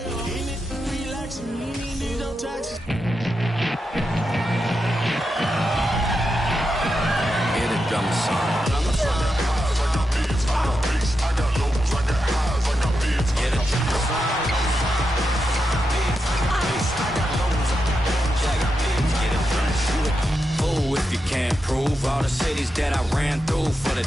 If you can't prove all the cities that I ran through for the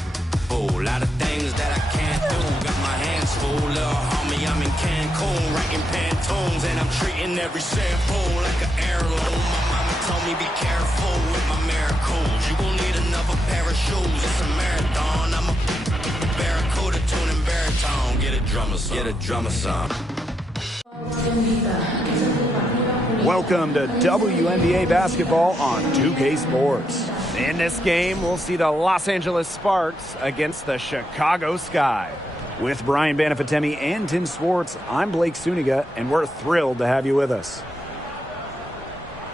a lot of things that I can't do. Got my hands full, little homie, I'm in Cancun, writing Pantones, and I'm treating every shampoo like an heirloom. My mama told me be careful with my miracles. You gon' need another pair of shoes. It's a marathon. I'm a barracuda tuning baritone. Get a drummer song. Get a drummer song. Welcome to WNBA basketball on 2K Sports. In this game, we'll see the Los Angeles Sparks against the Chicago Sky. With Brian Banafitemi and Tim Swartz, I'm Blake Suniga, and we're thrilled to have you with us.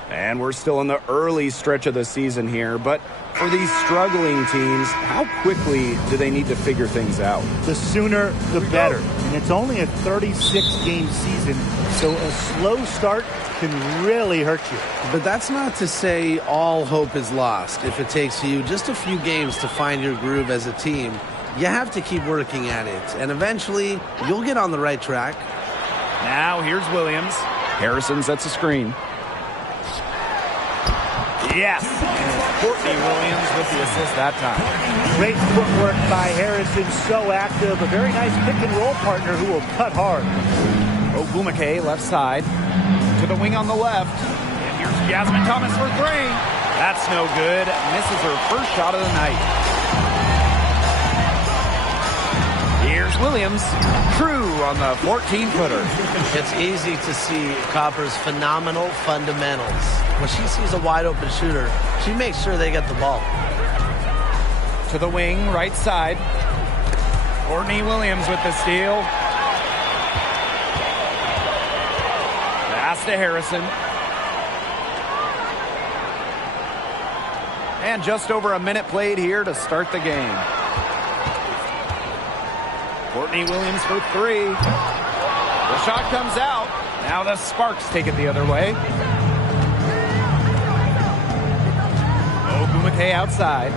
And we're still in the early stretch of the season here, but for these struggling teams, how quickly do they need to figure things out? The sooner, the better. And it's only a 36-game season, so a slow start can really hurt you. But that's not to say all hope is lost. If it takes you just a few games to find your groove as a team, you have to keep working at it, and eventually you'll get on the right track. Now here's Williams. Harrison sets a screen. Yes, and Courtney Williams with the assist that time. Great footwork by Harrison, so active. A very nice pick-and-roll partner who will cut hard. Ogwumike left side to the wing on the left. And here's Jasmine Thomas for three. That's no good. Misses her first shot of the night. Here's Williams. True on the 14-footer. It's easy to see Copper's phenomenal fundamentals. When she sees a wide-open shooter, she makes sure they get the ball. To the wing, right side. Courtney Williams with the steal. Pass to Harrison. And just over a minute played here to start the game. Courtney Williams for three. The shot comes out. Now the Sparks take it the other way. Ogwumike outside.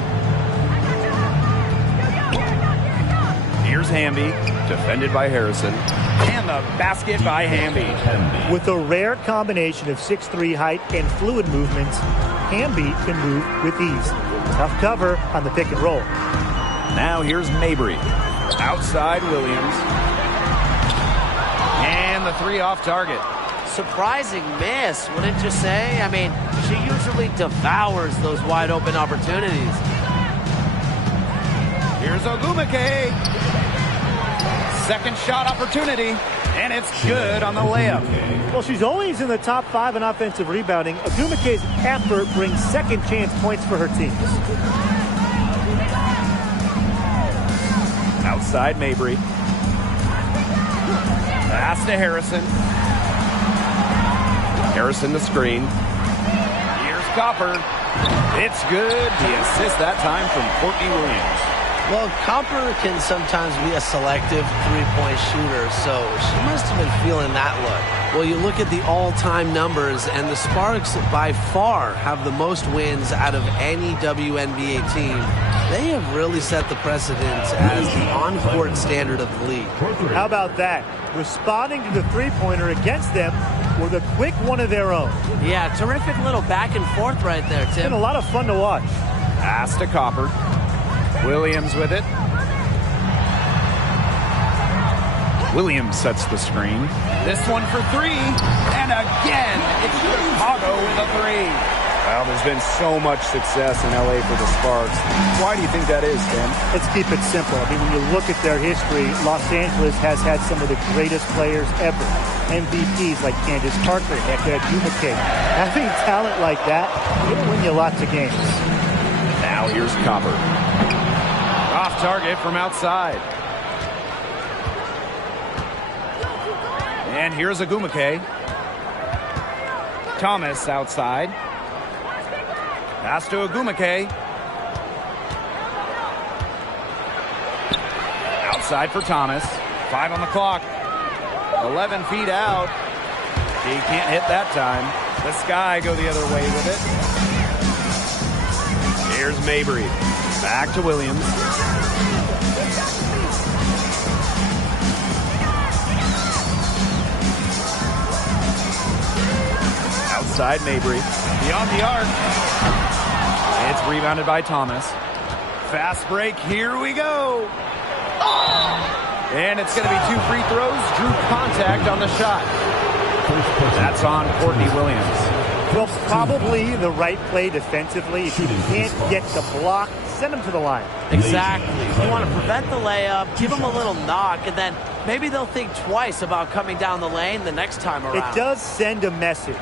Here's Hamby, defended by Harrison. And the basket by Hamby. With a rare combination of 6'3" height and fluid movements, Hamby can move with ease. Tough cover on the pick and roll. Now here's Mabry. Outside Williams. And the three off target. Surprising miss, wouldn't you say? I mean, she usually devours those wide open opportunities. Here's Ogwumike. Second shot opportunity, and it's good on the layup. Well, she's always in the top 5 in offensive rebounding. Ogwumike's effort brings second chance points for her team. Outside Mabry. Pass to Harrison. Harrison the screen. Here's Copper. It's good. The assist that time from Courtney Williams. Well, Copper can sometimes be a selective three-point shooter, so she must have been feeling that look. Well, you look at the all-time numbers, and the Sparks by far have the most wins out of any WNBA team. They have really set the precedent as the on-court standard of the league. How about that? Responding to the three-pointer against them with a quick one of their own. Yeah, terrific little back and forth right there, Tim. Been a lot of fun to watch. Pass to Copper. Williams with it. Williams sets the screen. This one for three. And again, it's Chicago with a three. Well, there's been so much success in LA for the Sparks. Why do you think that is, Tim? Let's keep it simple. I mean, when you look at their history, Los Angeles has had some of the greatest players ever. MVPs like Candace Parker, Eka Ogwumike. Having talent like that, it'll win you lots of games. Now here's Copper. Off target from outside. And here's Ogwumike. Thomas outside. Pass to Ogwumike. Outside for Thomas. 5 on the clock. 11 feet out. He can't hit that time. The Sky go the other way with it. Here's Mabry. Back to Williams. Outside Mabry. Beyond the arc. It's rebounded by Thomas. Fast break. Here we go. And it's going to be 2 free throws. Drew contact on the shot. That's on Courtney Williams. Well, probably the right play defensively. If you can't get the block, send him to the line. Exactly. You want to prevent the layup, give them a little knock, and then maybe they'll think twice about coming down the lane the next time around. It does send a message.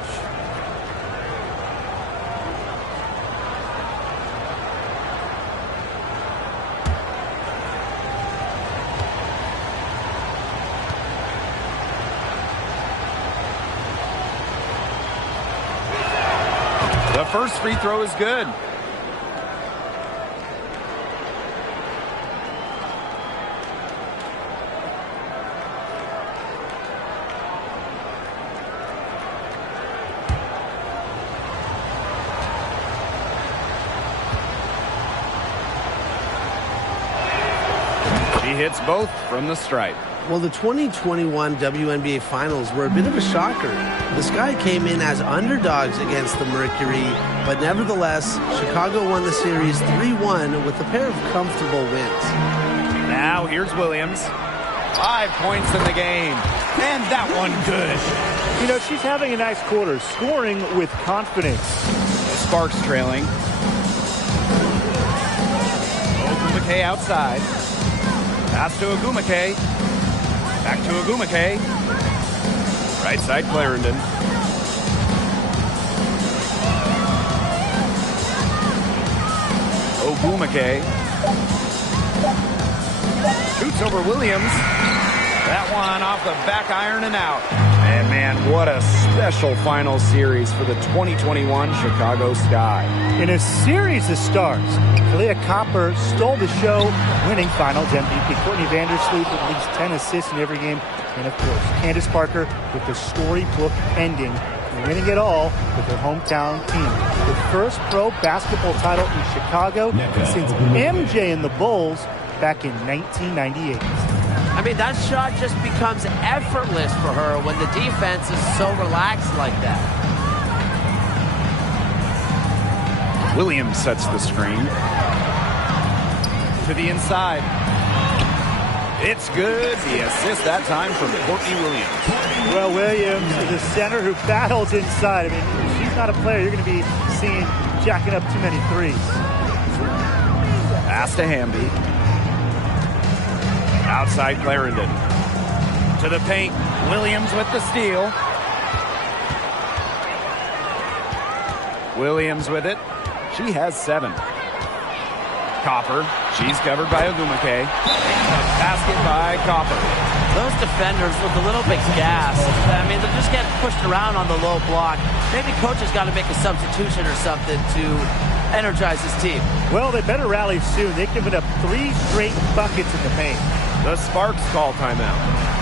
The first free throw is good. She hits both from the stripe. Well, the 2021 WNBA Finals were a bit of a shocker. The Sky came in as underdogs against the Mercury, but nevertheless, Chicago won the series 3-1 with a pair of comfortable wins. Now here's Williams. 5 points in the game. And that one good. You know, she's having a nice quarter, scoring with confidence. Sparks trailing. Ogumake outside. Pass to Ogumake. Back to Ogumake. Right side, Clarendon. Ogumake. Shoots over Williams. That one off the back iron and out. And man, what a special final series for the 2021 Chicago Sky. In a series of stars, Kalia Copper stole the show, winning Finals MVP. Courtney Vandersloot with at least 10 assists in every game. And of course, Candace Parker with the storybook ending, winning it all with her hometown team. The first pro basketball title in Chicago since MJ and the Bulls back in 1998. I mean, that shot just becomes effortless for her when the defense is so relaxed like that. Williams sets the screen. To the inside. It's good. The assist that time from Courtney Williams. Well, Williams is a center who battles inside. I mean, she's not a player you're going to be seeing jacking up too many threes. Pass to Hamby. Outside Clarendon. To the paint. Williams with the steal. Williams with it. She has 7. Copper. She's covered by Ogumake. Basket by Copper. Those defenders look a little bit gassed. I mean, they're just getting pushed around on the low block. Maybe coach has got to make a substitution or something to energize his team. Well, they better rally soon. They've given up 3 straight buckets in the paint. The Sparks call timeout.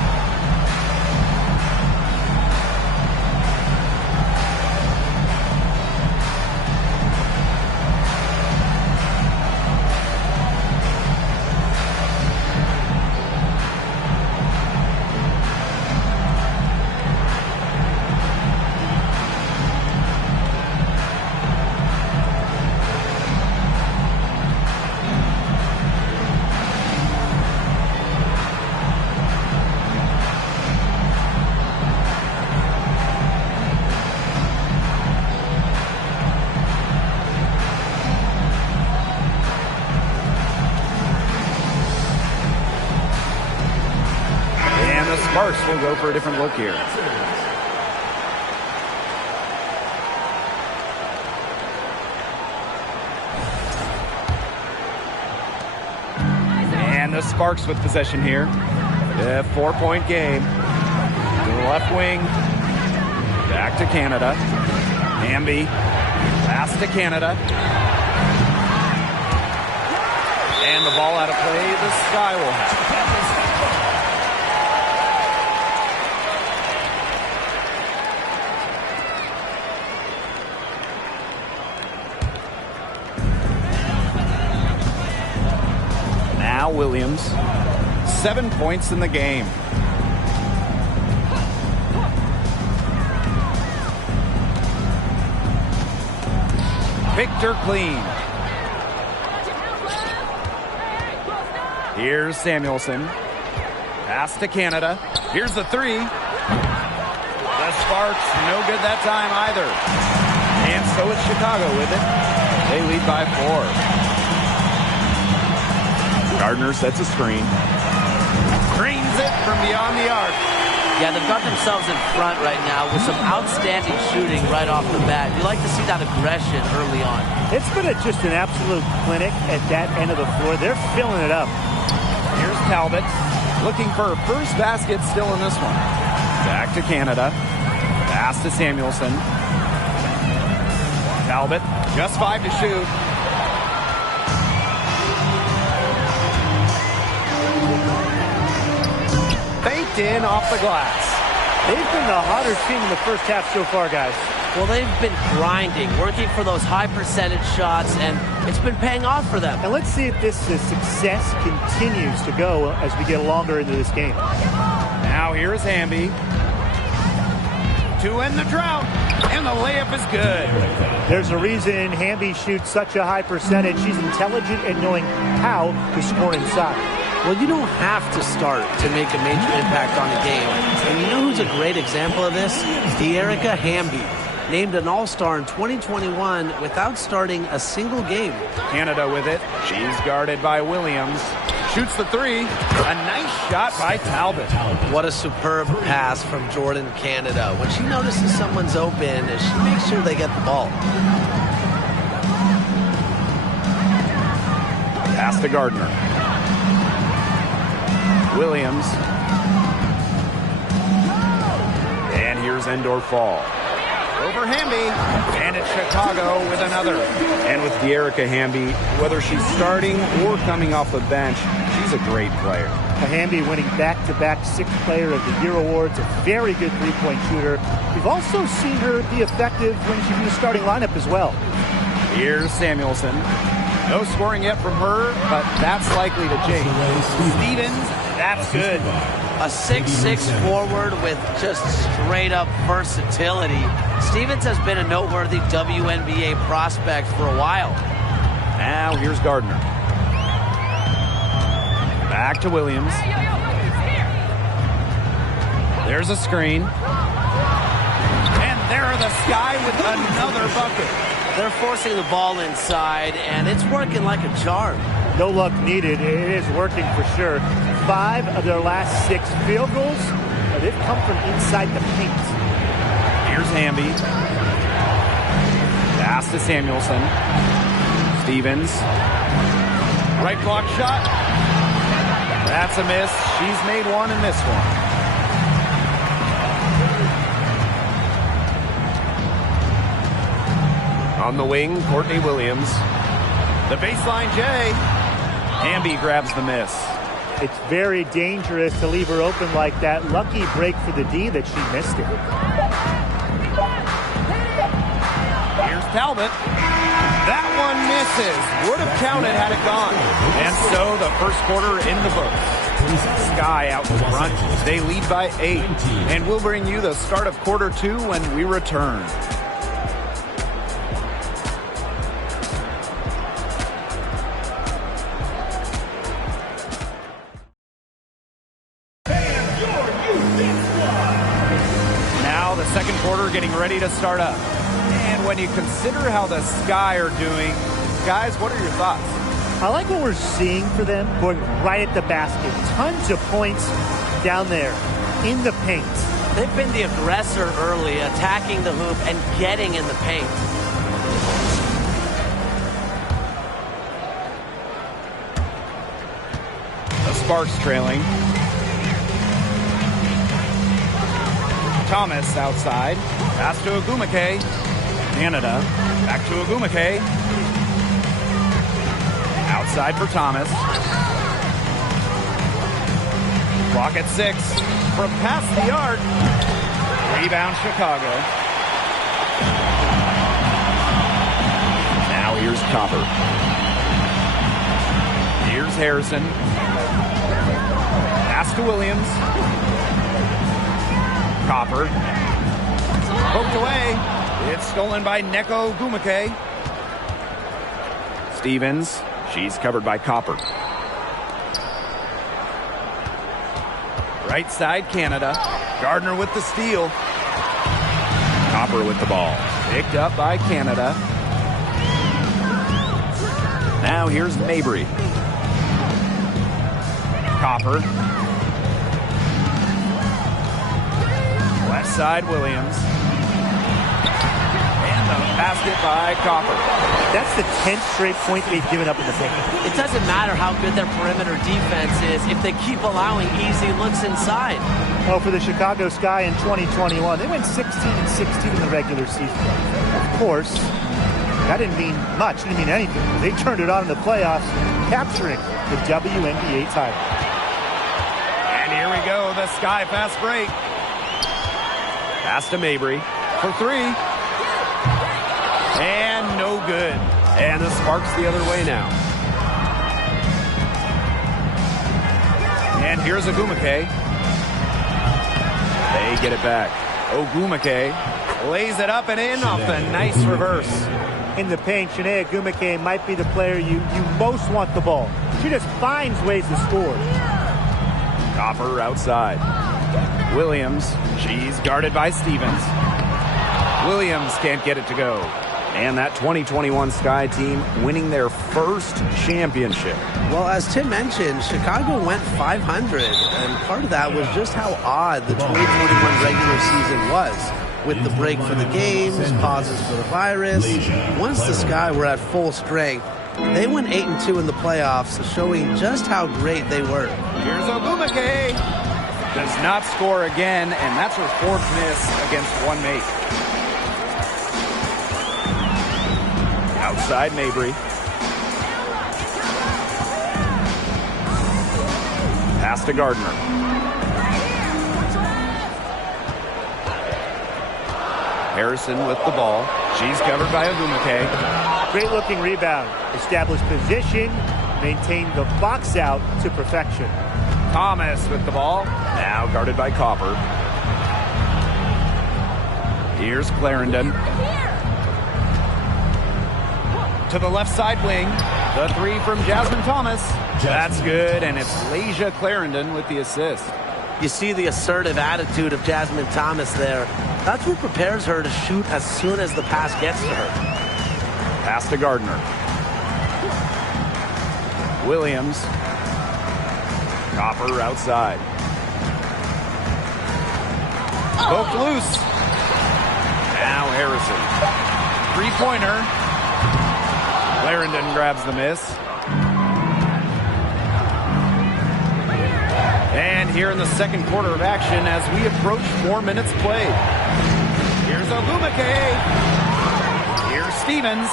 Sparks will go for a different look here. And the Sparks with possession here. A 4-point game. To the left wing. Back to Canada. Hamby. Pass to Canada. And the ball out of play. The Sky will have it. Williams. 7 points in the game. Victor clean. Here's Samuelson. Pass to Canada. Here's the three. The Sparks, no good that time either. And so it's Chicago with it. They lead by 4. Gardner sets a screen. Screens it from beyond the arc. Yeah, they've got themselves in front right now with some outstanding shooting right off the bat. You like to see that aggression early on. It's been just an absolute clinic at that end of the floor. They're filling it up. Here's Talbot, looking for her first basket still in this one. Back to Canada. Pass to Samuelson. Talbot, just 5 to shoot. Faked in off the glass. They've been the hotter team in the first half so far, guys. Well, they've been grinding, working for those high percentage shots, and it's been paying off for them. And let's see if this success continues to go as we get longer into this game. Now here's Hamby. To end the drought, and the layup is good. There's a reason Hamby shoots such a high percentage. She's intelligent and knowing how to score inside. Well, you don't have to start to make a major impact on a game. And you know who's a great example of this? De'Erica Hamby, named an All-Star in 2021 without starting a single game. Canada with it. She's guarded by Williams. Shoots the three. A nice shot by Talbot. What a superb pass from Jordan Canada. When she notices someone's open, she makes sure they get the ball. Pass to Gardner. Williams. And here's Endor Fall. Over Hamby. And it's Chicago with another. And with De'Erica Hamby, whether she's starting or coming off the bench, she's a great player. Hamby winning back-to-back 6th Player of the Year awards, a very good three-point shooter. We've also seen her be effective when she's in the starting lineup as well. Here's Samuelson. No scoring yet from her, but that's likely to change. Stevens, that's good. A 6'6" forward with just straight-up versatility. Stevens has been a noteworthy WNBA prospect for a while. Now here's Gardner. Back to Williams. There's a screen. And there are the Sky with another bucket. They're forcing the ball inside, and it's working like a charm. No luck needed. It is working for sure. 5 of their last 6 field goals, they've come from inside the paint. Here's Hamby. Pass to Samuelson. Stevens. Right block shot. That's a miss. She's made one in this one. On the wing, Courtney Williams. The baseline J. Hamby grabs the miss. It's very dangerous to leave her open like that. Lucky break for the D that she missed it. Here's Talbot. That one misses. Would have counted had it gone. And so the first quarter in the books. Sky out in front. They lead by 8. And we'll bring you the start of quarter 2 when we return. Second quarter getting ready to start up. And when you consider how the Sky are doing, guys, what are your thoughts? I like what we're seeing for them, going right at the basket. Tons of points down there in the paint. They've been the aggressor early, attacking the hoop and getting in the paint. The Sparks trailing. Thomas outside. Pass to Agumake. Canada. Back to Agumake. Outside for Thomas. Clock at 6. From past the arc. Rebound Chicago. Now here's Copper. Here's Harrison. to Williams. Copper. Poked away. It's stolen by Neko Gumake. Stevens. She's covered by Copper. Right side, Canada. Gardner with the steal. Copper with the ball. Picked up by Canada. Now here's Mabry. Copper. Left side, Williams. And the basket by Copper. That's the 10th straight point they've given up in the paint. It doesn't matter how good their perimeter defense is if they keep allowing easy looks inside. Oh, for the Chicago Sky in 2021, they went 16-16 in the regular season. Of course, that didn't mean much, didn't mean anything. They turned it on in the playoffs, capturing the WNBA title. And here we go, the Sky fast break. Pass to Mabry for three. And no good. And the Sparks the other way now. And here's Ogumake. They get it back. Ogumake lays it up and in off the nice reverse. In the paint, Shanae Ogumake might be the player you most want the ball. She just finds ways to score. Copper outside. Williams, she's guarded by Stevens. Williams can't get it to go. And that 2021 Sky team winning their first championship. Well, as Tim mentioned, Chicago went 500, and part of that was just how odd the 2021 regular season was. With the break for the games, pauses for the virus. Once the Sky were at full strength, they went 8-2 in the playoffs, showing just how great they were. Here's Ogumake. Does not score again, and that's her fourth miss against one make. Outside Mabry. Pass to Gardner. Harrison with the ball. She's covered by Ogumake. Great looking rebound. Established position. Maintained the box out to perfection. Thomas with the ball. Now guarded by Copper. Here's Clarendon. To the left side wing. The three from Jasmine Thomas. That's good, and it's Lasia Clarendon with the assist. You see the assertive attitude of Jasmine Thomas there. That's what prepares her to shoot as soon as the pass gets to her. Pass to Gardner. Williams. Copper outside. Poked loose. Now Harrison. Three-pointer. Clarendon grabs the miss. And here in the second quarter of action as we approach 4 minutes played. Here's Ogumake. Here's Stevens.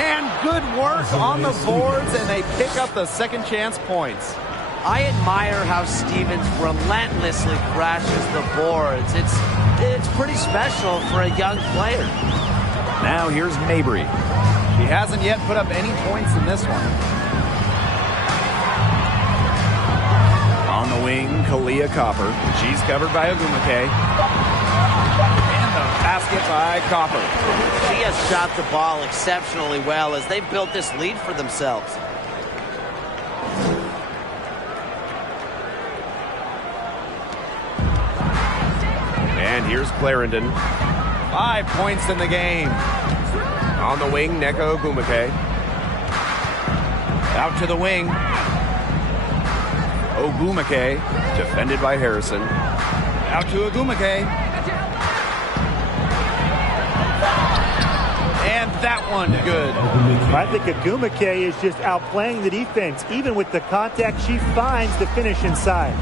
And good work on the boards, and they pick up the second chance points. I admire how Stevens relentlessly crashes the boards. It's pretty special for a young player. Now here's Mabry. He hasn't yet put up any points in this one. On the wing, Kalia Copper. She's covered by Ogumake. And the basket by Copper. She has shot the ball exceptionally well as they've built this lead for themselves. And here's Clarendon. 5 points in the game. On the wing, Neko Ogumake. Out to the wing. Ogumake, defended by Harrison. Out to Ogumake. And that one good. I think Ogumake is just outplaying the defense. Even with the contact, she finds the finish inside.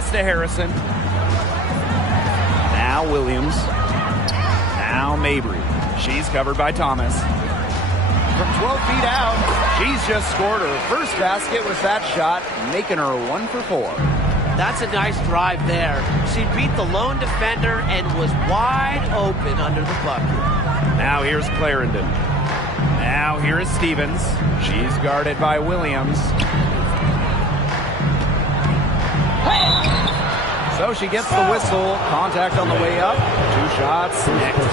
Pass to Harrison. Now Williams. Now Mabry. She's covered by Thomas. From 12 feet out, she's just scored her first basket with that shot, making her 1 for 4. That's a nice drive there. She beat the lone defender and was wide open under the bucket. Now here's Clarendon. Now here is Stevens. She's guarded by Williams. So she gets the whistle. Contact on the way up. 2 shots next.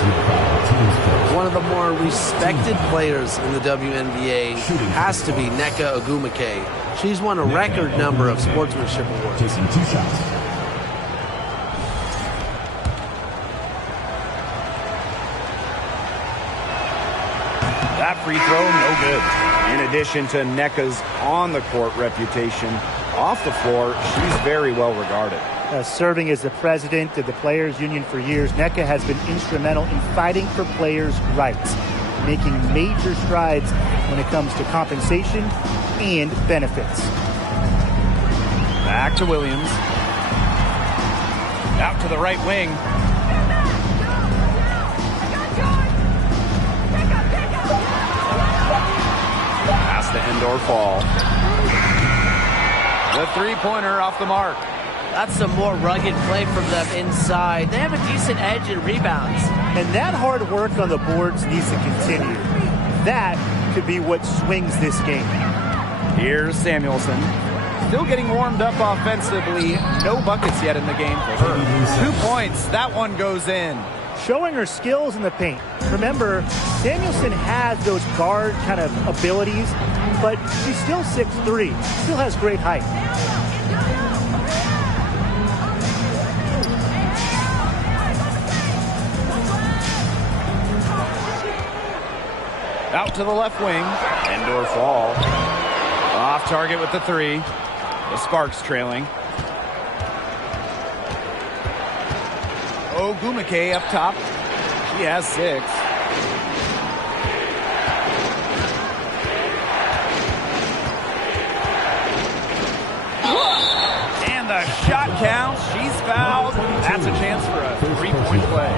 One of the more respected players in the WNBA has to be Nneka Ogwumike. She's won a record number of sportsmanship awards. Taking 2 shots. That free throw, no good. In addition to Nneka's on-the-court reputation, off the floor, she's very well regarded. Serving as the president of the Players Union for years, Nneka has been instrumental in fighting for players' rights, making major strides when it comes to compensation and benefits. Back to Williams. Out to the right wing. Pass to Endor Fall. The three-pointer off the mark. That's some more rugged play from them inside. They have a decent edge in rebounds. And that hard work on the boards needs to continue. That could be what swings this game. Here's Samuelson. Still getting warmed up offensively. No buckets yet in the game for her. 2 points. That one goes in. Showing her skills in the paint. Remember, Samuelson has those guard kind of abilities, but she's still 6'3", still has great height. Out to the left wing. Endor Fall. Off target with the 3. The Sparks trailing. Ogwumike up top. She has 6. And the shot counts. She's fouled. That's a chance for a 3-point play.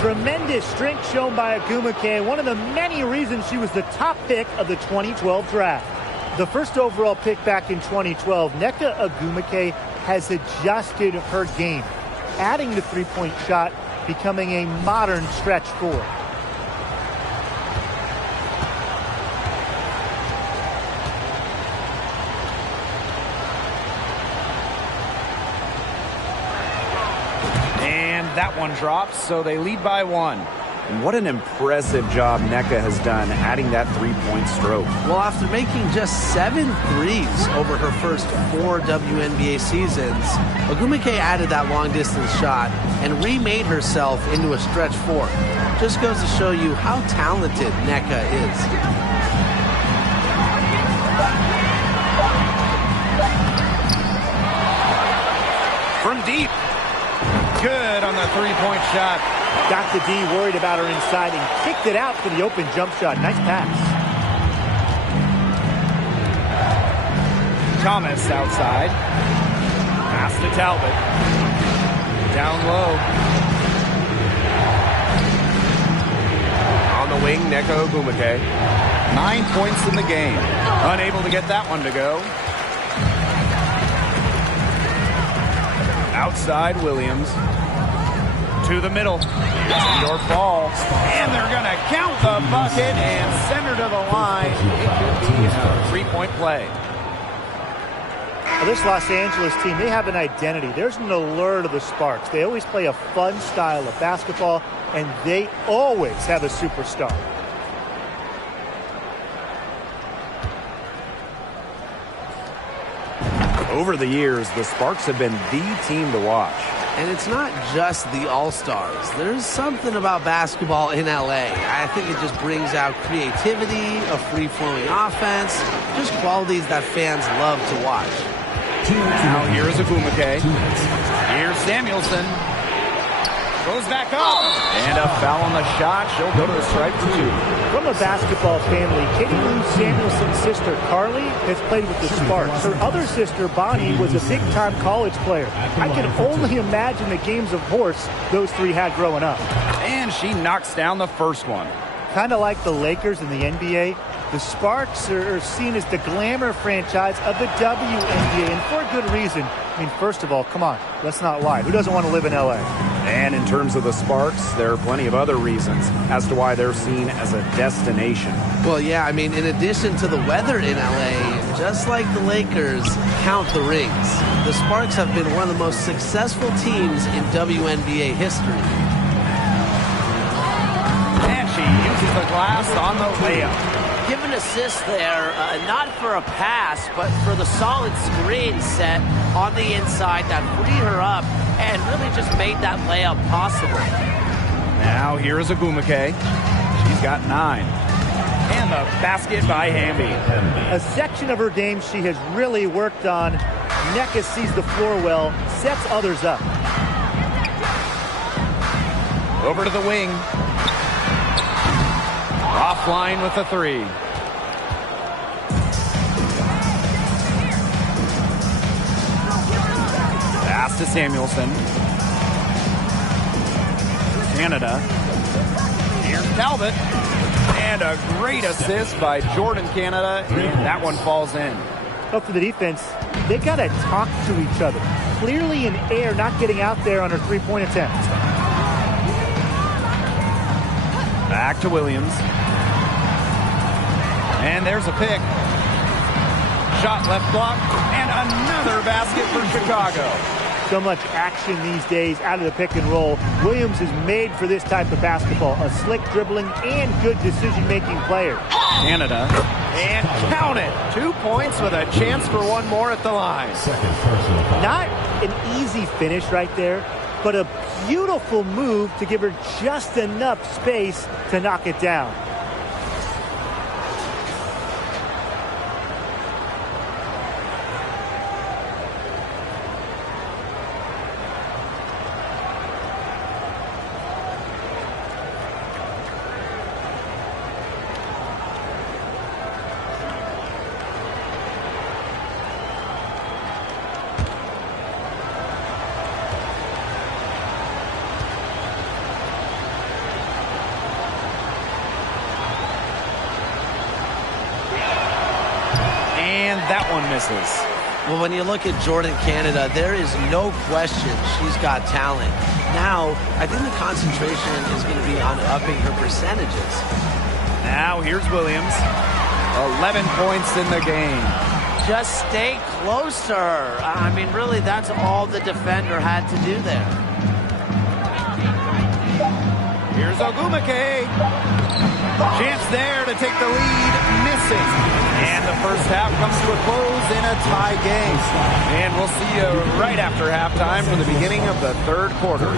Tremendous strength shown by Ogwumike, one of the many reasons she was the top pick of the 2012 draft. The first overall pick back in 2012, Nneka Ogwumike has adjusted her game, adding the 3-point shot, becoming a modern stretch 4. And that one drops, so they lead by 1. And what an impressive job Nneka has done adding that 3-point stroke. Well, after making just 7 threes over her first 4 WNBA seasons, Ogwumike added that long-distance shot and remade herself into a stretch 4. Just goes to show you how talented Nneka is. From deep. Good on the 3-point shot. Got the D worried about her inside and kicked it out for the open jump shot. Nice pass. Thomas outside. Pass to Talbot. Down low. On the wing, Nneka Ogwumike. 9 points in the game. Unable to get that one to go. Outside Williams. To the middle. Endor Fall. And they're going to count the bucket and send her to the line. It could be a 3-point play. Well, this Los Angeles team, they have an identity. There's an allure to the Sparks. They always play a fun style of basketball, and they always have a superstar. Over the years, the Sparks have been the team to watch. And it's not just the All-Stars. There's something about basketball in LA. I think it just brings out creativity, a free-flowing offense, just qualities that fans love to watch. Now here's Ogwumike. Here's Samuelson. Goes back up. And a foul on the shot. She'll go to the stripe for 2. From a basketball family, Katie Lou Samuelson's sister, Carly, has played with the Sparks. Her other sister, Bonnie, was a big-time college player. I can only imagine the games of horse those three had growing up. And she knocks down the first one. Kind of like the Lakers in the NBA, the Sparks are seen as the glamour franchise of the WNBA, and for a good reason. I mean, first of all, come on, let's not lie. Who doesn't want to live in LA? And in terms of the Sparks, there are plenty of other reasons as to why they're seen as a destination. Well, yeah, I mean, in addition to the weather in LA, just like the Lakers, count the rings. The Sparks have been one of the most successful teams in WNBA history. And she uses the glass on the layup. Give an assist there, not for a pass, but for the solid screen set on the inside that freed her up and really just made that layup possible. Now here's Agumake. She's got 9. And the basket by Hamby. A section of her game she has really worked on. Neca sees the floor well, sets others up. Over to the wing. Offline with the 3. Pass to Samuelson. Canada. Here's Talbot. And a great assist by Jordan Canada. And that one falls in. Up for the defense, they got to talk to each other. Clearly in air, not getting out there on her three-point attempt. Back to Williams. And there's a pick. Shot left block. And another basket for Chicago. So much action these days out of the pick and roll. Williams is made for this type of basketball. A slick dribbling and good decision-making player. Canada. And count it. 2 points with a chance for one more at the line. Not an easy finish right there, but a beautiful move to give her just enough space to knock it down. That one misses. Well, when you look at Jordan Canada, there is no question she's got talent. Now, I think the concentration is going to be on upping her percentages. Now, here's Williams. 11 points in the game. Just stay closer. I mean, really, that's all the defender had to do there. Here's Ogumake. Chance there to take the lead. Missing. And the first half comes to a close in a tie game. And we'll see you right after halftime for the beginning of the third quarter.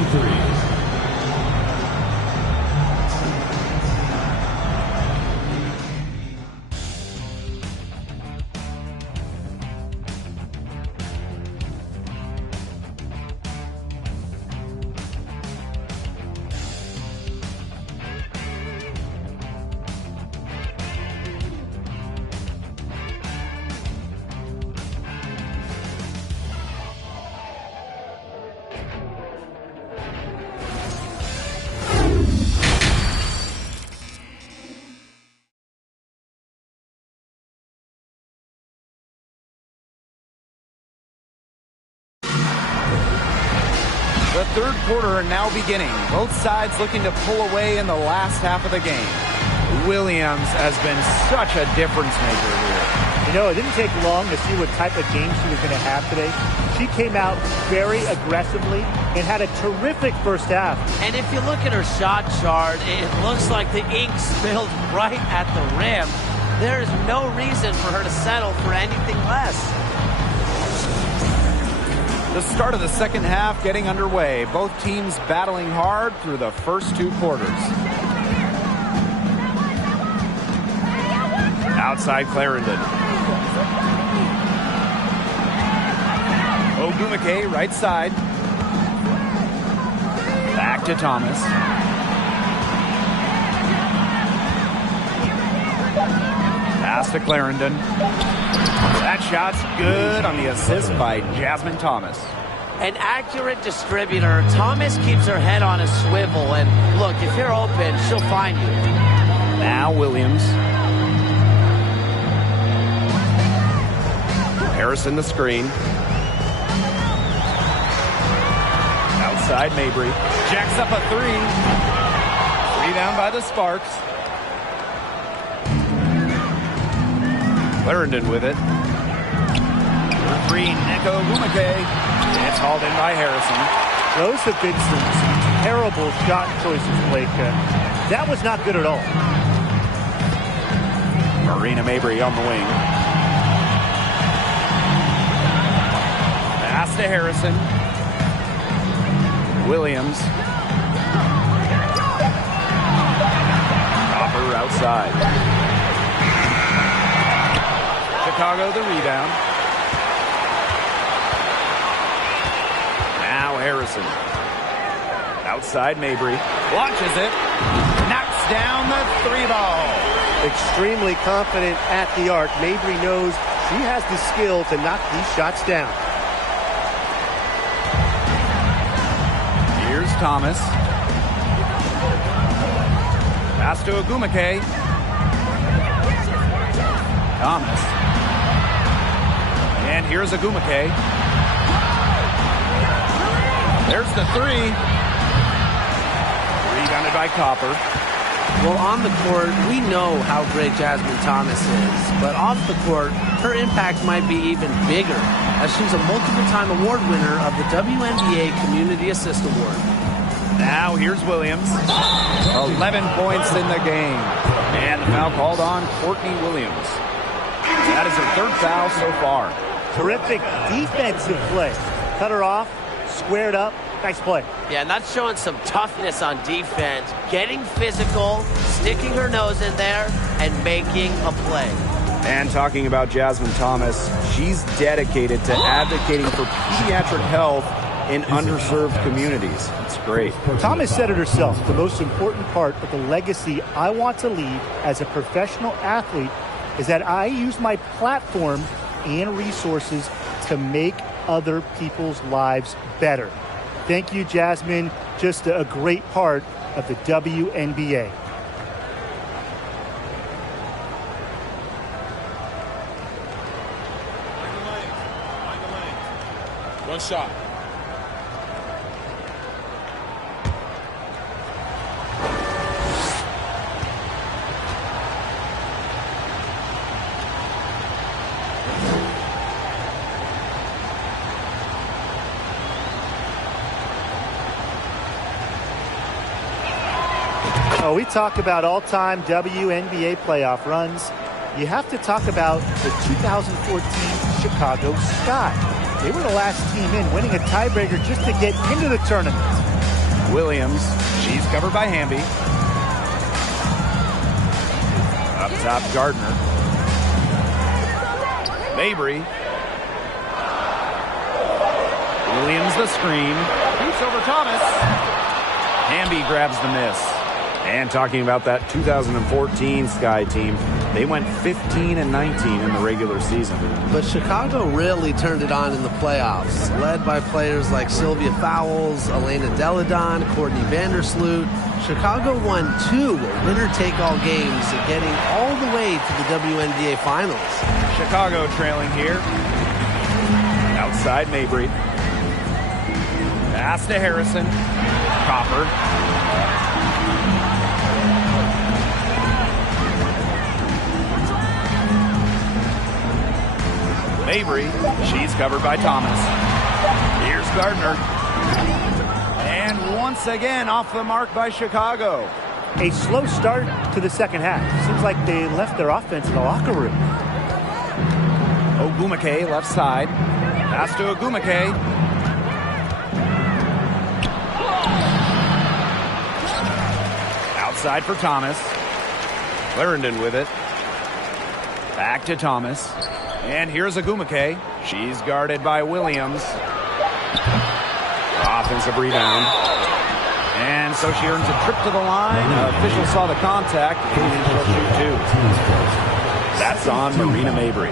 The third quarter now beginning. Both sides looking to pull away in the last half of the game. Williams has been such a difference maker here. You know, it didn't take long to see what type of game she was going to have today. She came out very aggressively and had a terrific first half. And if you look at her shot chart, it looks like the ink spilled right at the rim. There is no reason for her to settle for anything less. The start of the second half getting underway. Both teams battling hard through the first 2 quarters. Outside Clarendon. Ogumake right side. Back to Thomas. Pass to Clarendon. That shot's good on the assist by Jasmine Thomas. An accurate distributor. Thomas keeps her head on a swivel, and look, if you're open, she'll find you. Now Williams. Harrison the screen. Outside Mabry. Jacks up a three. Rebound by the Sparks. Clarendon with it. Free Neko Gumake. It's hauled in by Harrison. Those have been some terrible shot choices, Blake. That was not good at all. Marina Mabry on the wing. Pass to Harrison. Williams. Copper outside. Chicago the rebound. Now Harrison. Outside Mabry. Launches it. Knocks down the three ball. Extremely confident at the arc. Mabry knows she has the skill to knock these shots down. Here's Thomas. Pass to Agumake. Thomas. And here's Agumake. There's the three. Rebounded by Copper. Well, on the court, we know how great Jasmine Thomas is, but off the court, her impact might be even bigger, as she's a multiple-time award winner of the WNBA Community Assist Award. Now here's Williams. 11 points in the game. And the foul called on Courtney Williams. That is her third foul so far. Terrific defensive play. Cut her off, squared up. Nice play. Yeah, and that's showing some toughness on defense. Getting physical, sticking her nose in there, and making a play. And talking about Jasmine Thomas, she's dedicated to advocating for pediatric health in underserved communities. It's great. Thomas said it herself. The most important part of the legacy I want to leave as a professional athlete is that I use my platform and resources to make other people's lives better. Thank you, Jasmine. Just a great part of the WNBA. One shot. Oh, we talk about all-time WNBA playoff runs. You have to talk about the 2014 Chicago Sky. They were the last team in, winning a tiebreaker just to get into the tournament. Williams, she's covered by Hamby. Up top, Gardner. Mabry. Williams the screen. Shoots over Thomas. Hamby grabs the miss. And talking about that 2014 Sky team, they went 15-19 in the regular season. But Chicago really turned it on in the playoffs, led by players like Sylvia Fowles, Elena Deladon, Courtney Vandersloot. Chicago won 2 winner-take-all games, getting all the way to the WNBA Finals. Chicago trailing here. Outside Mabry. Pass to Harrison. Copper. Mabry, she's covered by Thomas. Here's Gardner. And once again off the mark by Chicago. A slow start to the second half. Seems like they left their offense in the locker room. Ogumake left side. Pass to Ogumake. Outside for Thomas. Clarendon with it. Back to Thomas. And here's Agumake. She's guarded by Williams. Offensive rebound. and so she earns a trip to the line. Officials saw the contact, and she'll shoot two. That's on Marina Mabry.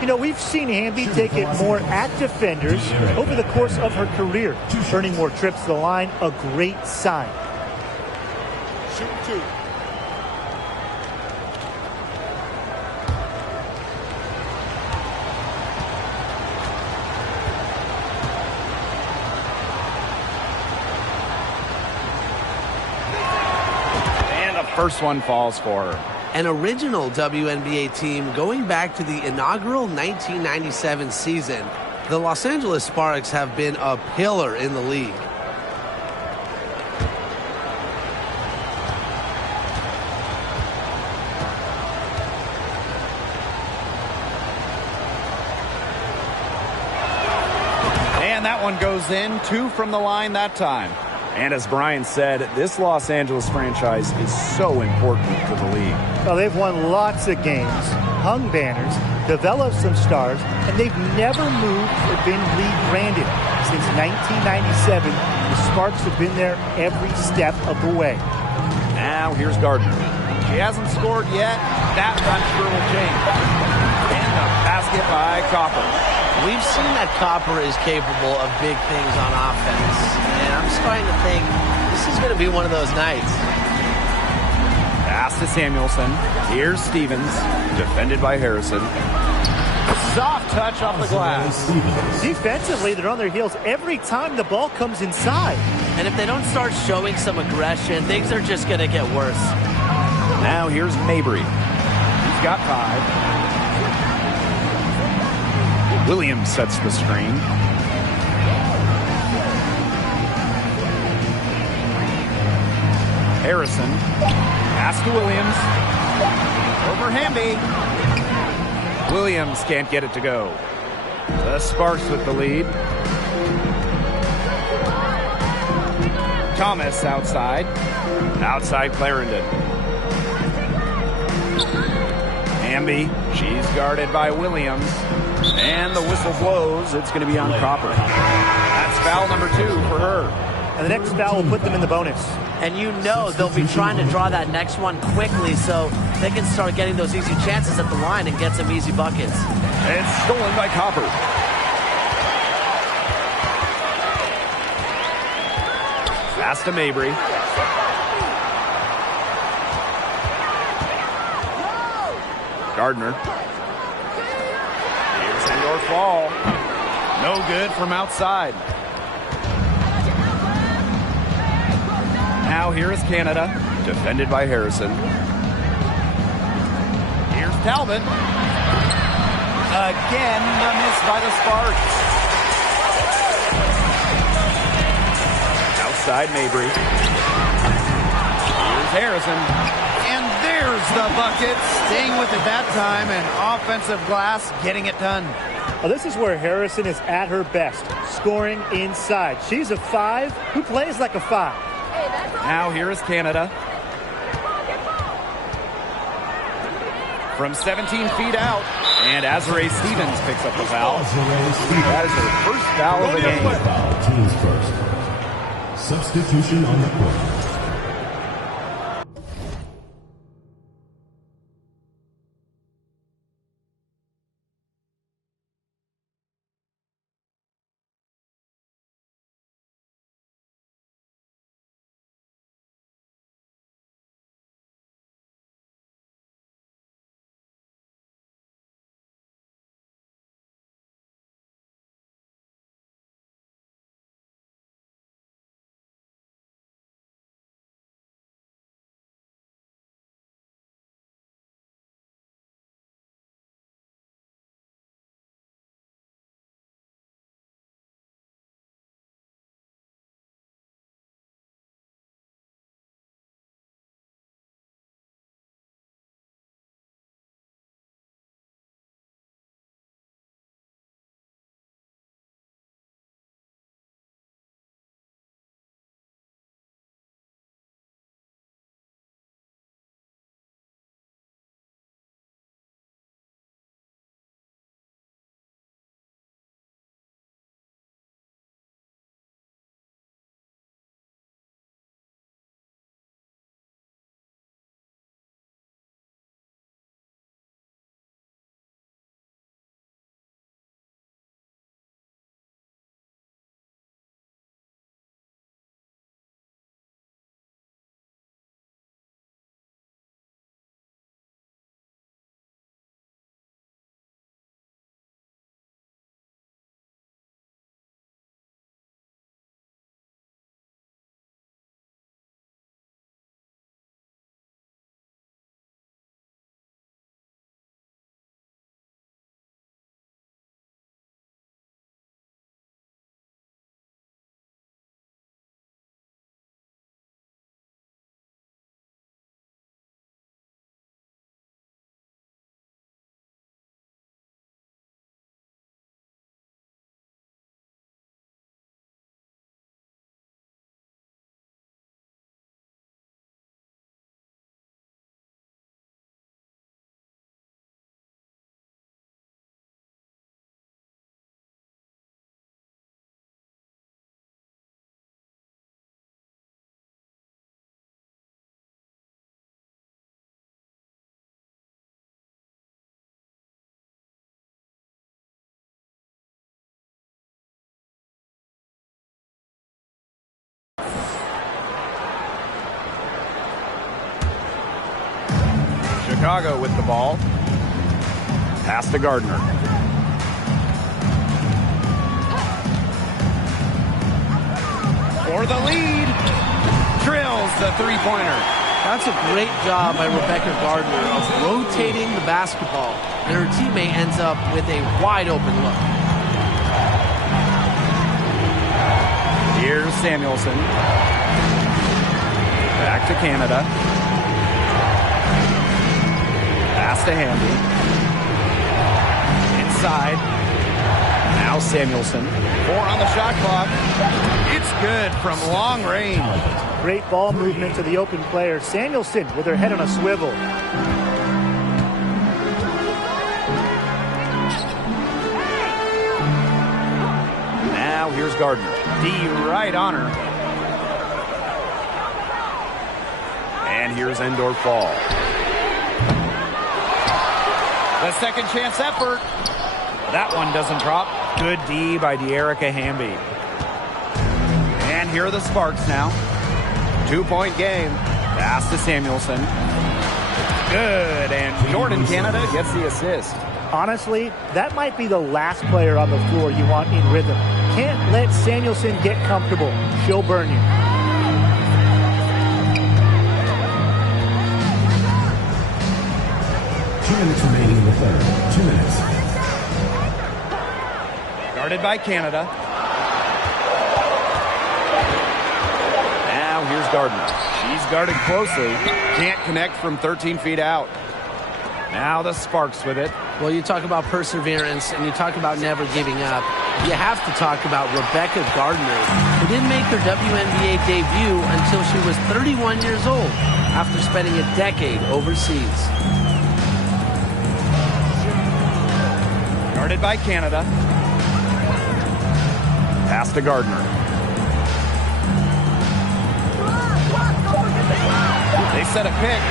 You know, we've seen Hamby take it more at defenders over the course of her career, earning more trips to the line, a great sign. Shoot two. And the first one falls for her. An original WNBA team going back to the inaugural 1997 season, the Los Angeles Sparks have been a pillar in the league. And that one goes in. Two from the line that time. And as Brian said, this Los Angeles franchise is so important to the league. Well, they've won lots of games, hung banners, developed some stars, and they've never moved or been rebranded. Since 1997, the Sparks have been there every step of the way. Now here's Gardner. She hasn't scored yet. That I'm sure will change. And the basket by Copper. We've seen that Copper is capable of big things on offense, and I'm starting to think this is going to be one of those nights. Pass to Samuelson. Here's Stevens, defended by Harrison. Soft touch off the glass. Defensively, they're on their heels every time the ball comes inside. And if they don't start showing some aggression, things are just going to get worse. Now here's Mabry. He's got 5. Williams sets the screen. Harrison. Pass to Williams. Over Hamby. Williams can't get it to go. The Sparks with the lead. Thomas outside. Outside Clarendon. Hamby. She's guarded by Williams. And the whistle blows. It's going to be on Copper. That's foul number 2 for her. And the next foul will put them in the bonus. And you know they'll be trying to draw that next one quickly so they can start getting those easy chances at the line and get some easy buckets. And stolen by Copper. Pass to Mabry. Gardner. Here's indoor fall. No good from outside. Now here is Canada, defended by Harrison. Here's Talbot. Again, a miss by the Sparks. Outside Mabry. Here's Harrison. And there's the bucket. Staying with it that time, and offensive glass getting it done. Well, this is where Harrison is at her best, scoring inside. She's a 5 who plays like a 5. Now here is Canada. From 17 feet out, and Azare Stevens picks up the foul. That is her first foul of the game. Team's first. Substitution on the court. Chicago with the ball. Pass to Gardner. For the lead. Drills the three-pointer. That's a great job by Rebecca Gardner of rotating the basketball, and her teammate ends up with a wide open look. Here's Samuelson. Back to Canada. Pass to Hamby. Inside. Now Samuelson. 4 on the shot clock. It's good from long range. Great ball movement to the open player. Samuelson with her head on a swivel. Now here's Gardner. D right on her. And here's Endor Fall. The second chance effort. That one doesn't drop. Good D by De'Erica Hamby. And here are the Sparks now. 2-point game. Pass to Samuelson. Good. And Jordan Canada gets the assist. Honestly, that might be the last player on the floor you want in rhythm. Can't let Samuelson get comfortable. She'll burn you. Remaining in the third. 2 minutes. Guarded by Canada. Now here's Gardner. She's guarded closely. Can't connect from 13 feet out. Now the Sparks with it. Well, you talk about perseverance and you talk about never giving up. You have to talk about Rebecca Gardner, who didn't make her WNBA debut until she was 31 years old, after spending a decade overseas. Guarded by Canada. Pass to Gardner. They set a pick.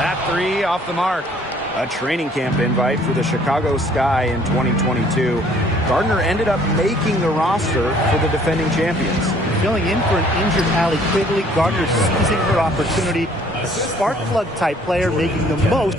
That three off the mark. A training camp invite for the Chicago Sky in 2022. Gardner ended up making the roster for the defending champions. Filling in for an injured Allie Quigley, Gardner seizing her opportunity. A spark plug type player making the most.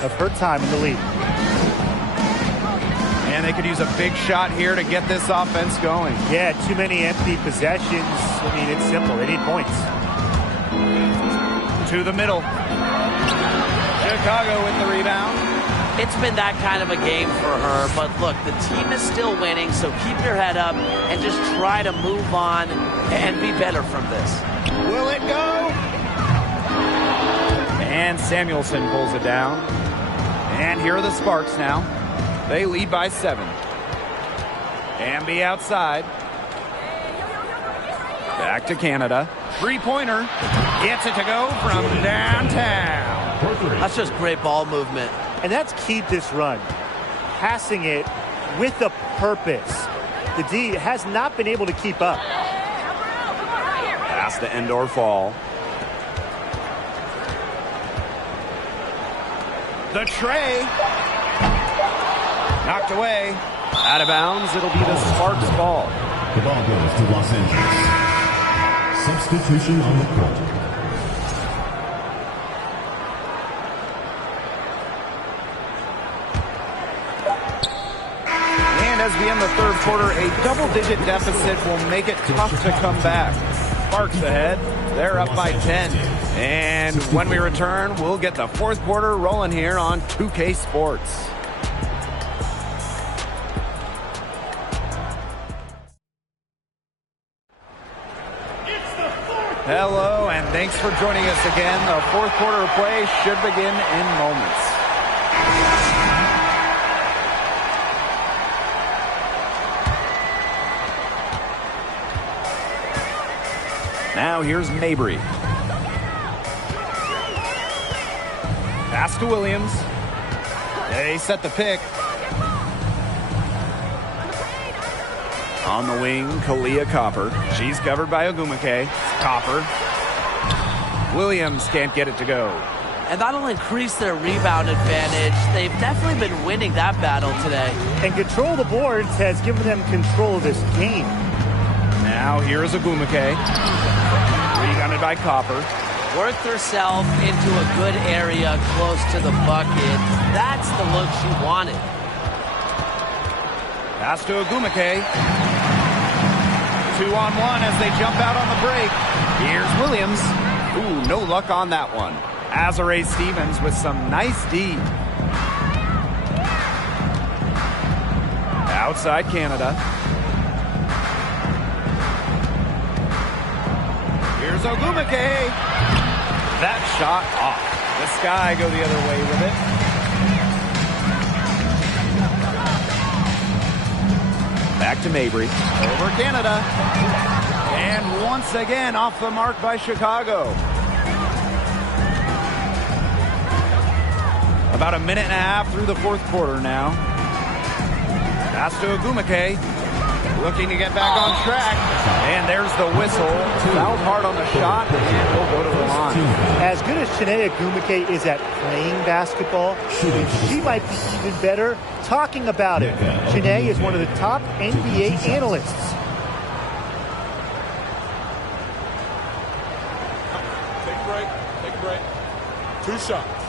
Of her time in the league. And they could use a big shot here to get this offense going. Yeah, too many empty possessions. I mean, it's simple. They need points. To the middle. Chicago with the rebound. It's been that kind of a game for her, but look, the team is still winning, so keep your head up and just try to move on and be better from this. Will it go? And Samuelson pulls it down. And here are the Sparks now. They lead by 7. Amby outside. Back to Canada. Three-pointer. Gets it to go from downtown. That's just great ball movement. And that's keyed this run. Passing it with a purpose. The D has not been able to keep up. Pass to Endor Fall. The tray. Knocked away. Out of bounds. It'll be the Sparks ball. The ball goes to Los Angeles. Substitution on the court. And as we end the third quarter, a double-digit deficit will make it tough to come back. Sparks ahead. They're up by 10. And when we return, we'll get the fourth quarter rolling here on 2K Sports. Hello, and thanks for joining us again. The fourth quarter of play should begin in moments. Now here's Mabry. Pass to Williams. They set the pick. On the wing, Kalia Copper. She's covered by Ogumake. Copper. Williams can't get it to go. And that'll increase their rebound advantage. They've definitely been winning that battle today. And control the boards has given them control of this game. Now here's Ogumake. Rebounded by Copper. Worked herself into a good area close to the bucket. That's the look she wanted. Pass to Ogumake. 2-on-1 as they jump out on the break. Here's Williams. Ooh, no luck on that one. Azare Stevens with some nice D. Outside Canada. Here's Ogumake. That shot off. The Sky go the other way with it. Back to Mabry. Over Canada. And once again off the mark by Chicago. About a minute and a half through the fourth quarter now. Pass to Ogumake. Looking to get back on track. And there's the whistle. Fouled hard on the shot. And he'll go to the line. As good as Shanae Ogumake is at playing basketball, she might be even better talking about it. Shanae is one of the top NBA analysts. Take a break. Take a break. 2 shots.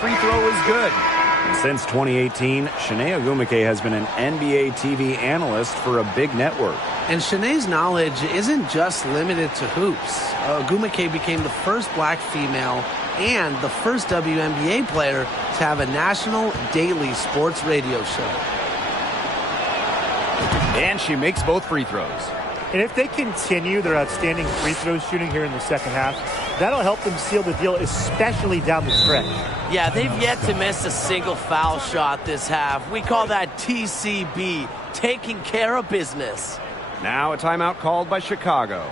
Free throw is good. Since 2018, Shanae Ogumake has been an NBA TV analyst for a big network. And Shanae's knowledge isn't just limited to hoops. Ogumake became the first black female and the first WNBA player to have a national daily sports radio show. And she makes both free throws. And if they continue their outstanding free throw shooting here in the second half, that'll help them seal the deal, especially down the stretch. Yeah, they've yet to miss a single foul shot this half. We call that TCB, taking care of business. Now a timeout called by Chicago.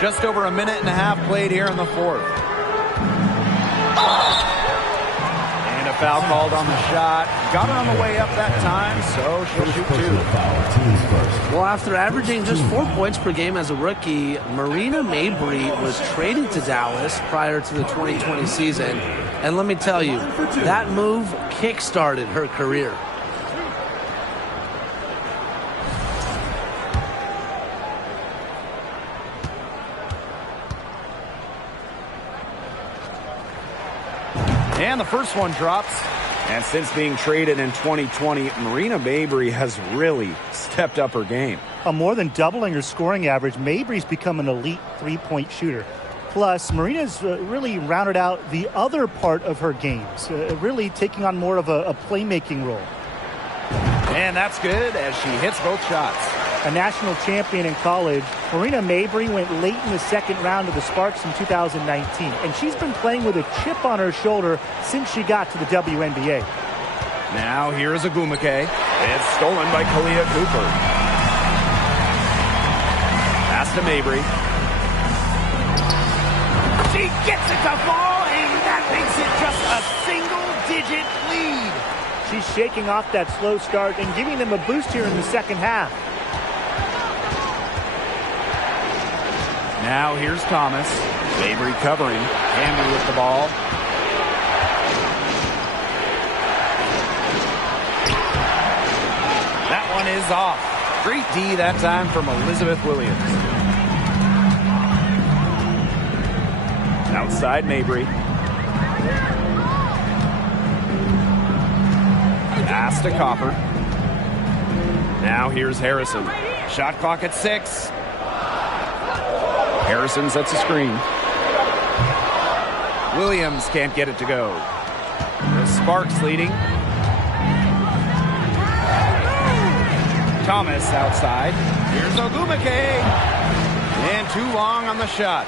Just over a minute and a half played here in the fourth. And a foul called on the shot. Got her on the way up that time, so she'll shoot 2. Well, after averaging just 4 points per game as a rookie, Marina Mabry was traded to Dallas prior to the 2020 season. And let me tell you, that move kick-started her career. And the first one drops. And since being traded in 2020, Marina Mabry has really stepped up her game. More than doubling her scoring average, Mabry's become an elite three-point shooter. Plus, Marina's really rounded out the other part of her games, really taking on more of a playmaking role. And that's good as she hits both shots. A national champion in college, Marina Mabry went late in the second round of the Sparks in 2019, and she's been playing with a chip on her shoulder since she got to the WNBA. Now here's Agumake. It's stolen by Kalia Cooper. Pass to Mabry. She gets it to fall, and that makes it just a single-digit lead. She's shaking off that slow start and giving them a boost here in the second half. Now here's Thomas. Mabry covering. Hamby with the ball. That one is off. Great D that time from Elizabeth Williams. Outside Mabry. Pass to Copper. Now here's Harrison. Shot clock at 6. Harrison sets a screen. Williams can't get it to go. The Sparks leading. Thomas outside. Here's Ogumake. And too long on the shot.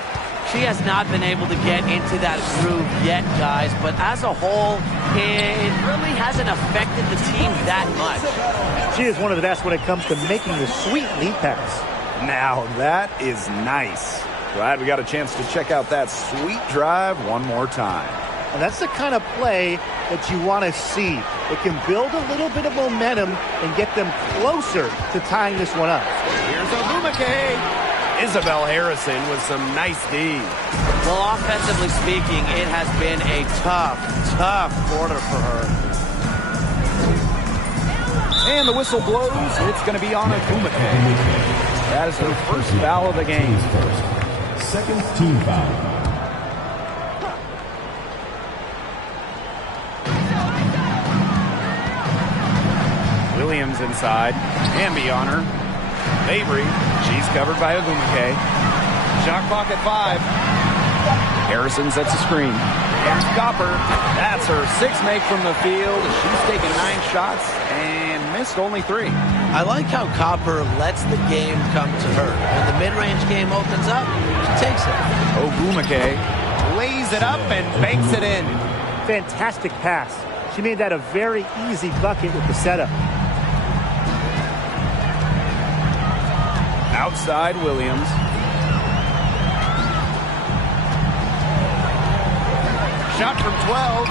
She has not been able to get into that groove yet, guys, but as a whole, it really hasn't affected the team that much. She is one of the best when it comes to making the sweet lead pass. Now that is nice. Glad we got a chance to check out that sweet drive one more time. And that's the kind of play that you want to see. It can build a little bit of momentum and get them closer to tying this one up. Here's Ogumake. Isabel Harrison with some nice D. Well, offensively speaking, it has been a tough quarter for her. And the whistle blows. It's going to be on Ogumake. That is her first foul of the game. Second team foul. Williams inside. Hamby on her. Mabry. She's covered by Ogumake. Shot clock at 5. Harrison sets a screen. Here's Copper. That's her 6th make from the field. She's taken 9 shots and missed only 3. I like how Copper lets the game come to her. When the mid-range game opens up, she takes it. Ogumake lays it up and banks it in. Fantastic pass. She made that a very easy bucket with the setup. Outside Williams. Shot from 12.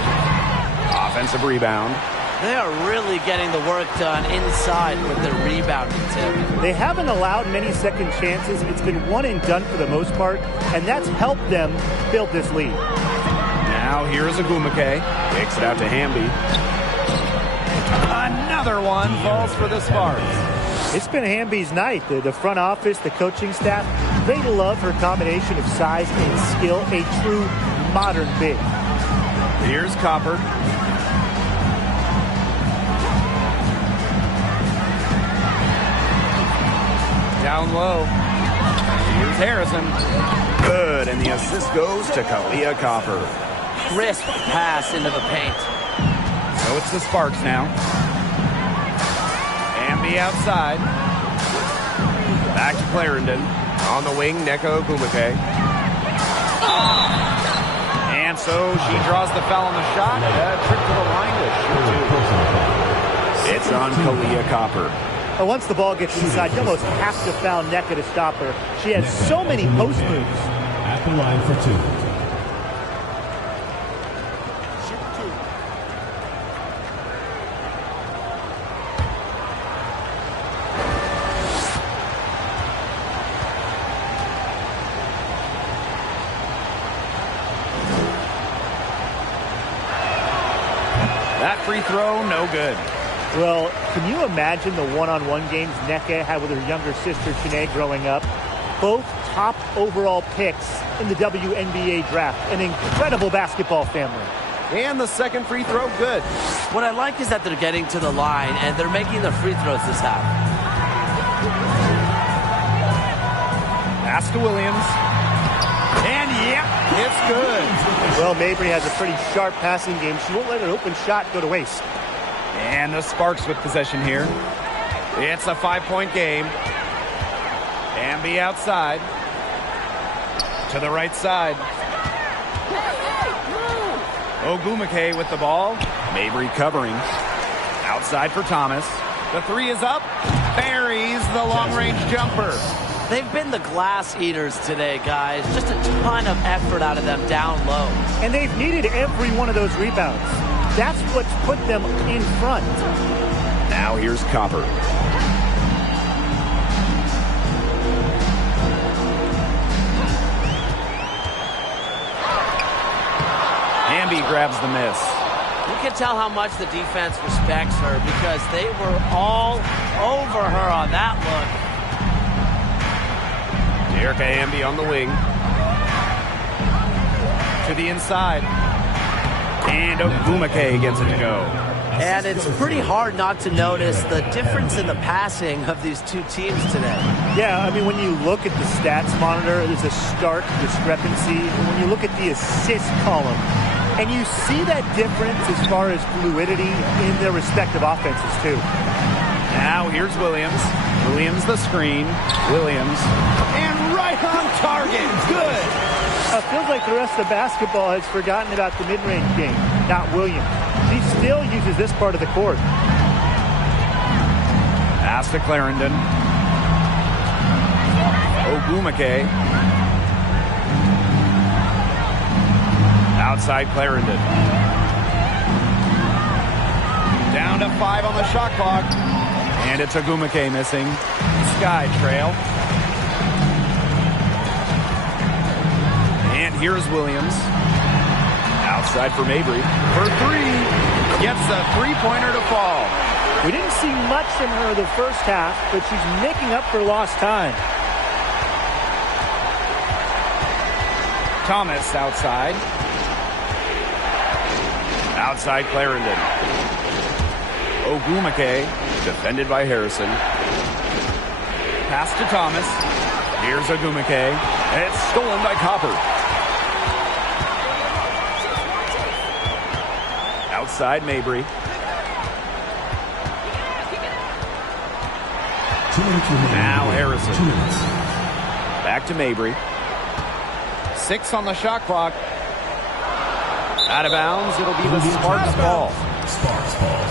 Offensive rebound. They are really getting the work done inside with their rebounding tip. They haven't allowed many second chances. It's been one and done for the most part, and that's helped them build this lead. Now here's Ogumake. Kicks it out to Hamby. Another one falls for the Sparks. It's been Hamby's night. The front office, the coaching staff, they love her combination of size and skill, a true modern big. Here's Copper. Down low. Here's Harrison. Good, and the assist goes to Kalia Copper. Crisp pass into the paint. So it's the Sparks now. Hamby outside. Back to Clarendon. On the wing, Neko Ogumake. And so she draws the foul on the shot. Trip to the line to shoot 2. It's on Kalia Copper. Once the ball gets inside, you almost have to foul Nneka to stop her. She has so many post moves. At the line for 2. That free throw, no good. Well, can you imagine the one-on-one games Nneka had with her younger sister, Chine, growing up? Both top overall picks in the WNBA draft. An incredible basketball family. And the second free throw, good. What I like is that they're getting to the line, and they're making the free throws this half. Pass to Williams. And, yep, it's good. Well, Mabry has a pretty sharp passing game. She won't let an open shot go to waste. And the Sparks with possession here. It's a 5-point game. Amby outside. To the right side. Ogwumike with the ball. Mabry covering. Outside for Thomas. The three is up. Buries the long-range jumper. They've been the glass eaters today, guys. Just a ton of effort out of them down low. And they've needed every one of those rebounds. That's what's put them in front. Now here's Copper. Amby grabs the miss. You can tell how much the defense respects her because they were all over her on that look. Erica Amby on the wing. To the inside. And Ogwumike gets it to go. And it's pretty hard not to notice the difference in the passing of these two teams today. Yeah, I mean, when you look at the stats monitor, there's a stark discrepancy. When you look at the assist column, and you see that difference as far as fluidity in their respective offenses, too. Now here's Williams. Williams the screen. Williams. And right on target. Good. It feels like the rest of basketball has forgotten about the mid-range game, not Williams. She still uses this part of the court. Pass to Clarendon. Ogwumike. Outside Clarendon. Down to 5 on the shot clock. And it's Ogwumike missing. Sky trail. And here's Williams. Outside for Mabry. For 3. Gets the three-pointer to fall. We didn't see much from her the first half, but she's making up for lost time. Thomas outside. Outside Clarendon. Ogwumike, defended by Harrison. Pass to Thomas. Here's Ogwumike. And it's stolen by Copper. Outside Mabry. 2 minutes remaining. Now Harrison. 2 minutes. Back to Mabry. 6 on the shot clock. Out of bounds. It'll be the Sparks ball. Sparks ball.